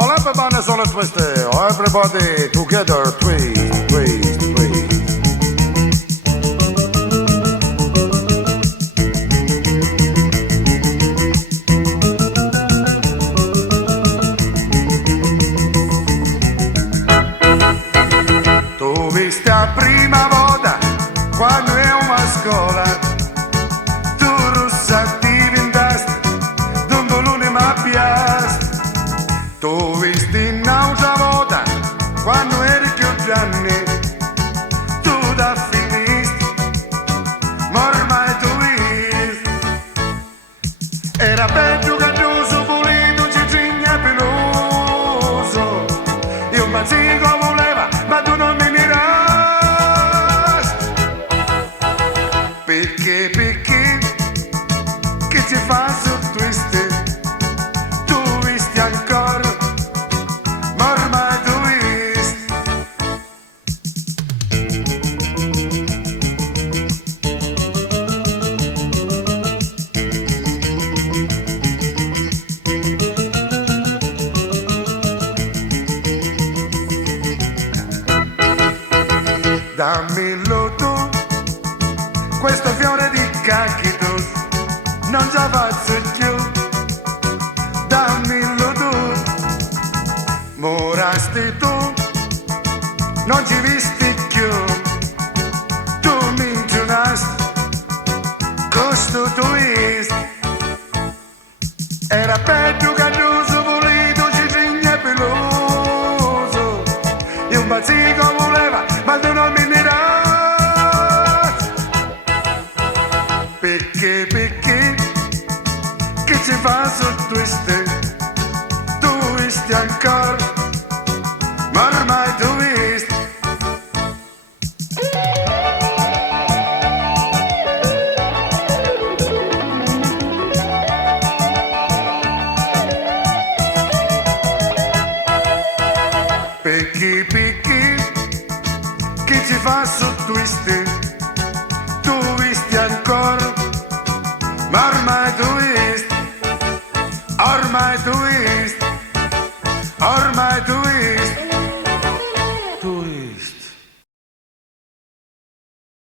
All everybody solo twisted. All everybody together. Twist, twist, twist. Tu viste a prima volta quando ero a scuola. Tu rossa diventaste d'un volone ma piace. Tu visti un'altra volta quando eri più grande. Tu da finiste, ma ormai tu visti. Era peggio caddoso, pulito, cicigna peloso. Io un bazzico voleva, ma tu non mi dirás. Perché, che ti fa su twist? Tu visti ancora, ma ormai tu visti. Dammelo tu, questo fiore di cacchito, non ci faccio più. Dammelo tu, morasti tu, non ci visti più. Tu mi ingiunasti, questo tu is. Era peggio caddoso, pulito, cicigna e peloso. Io un bazzico voleva, ma tu non mi dirás. Perché, che ci fa su twist? Tu visti ancora, ma ormai tu visti. Perché, che ci fa su twist? Tu visti ancora, ma ormai tu visti, ormai tu visti.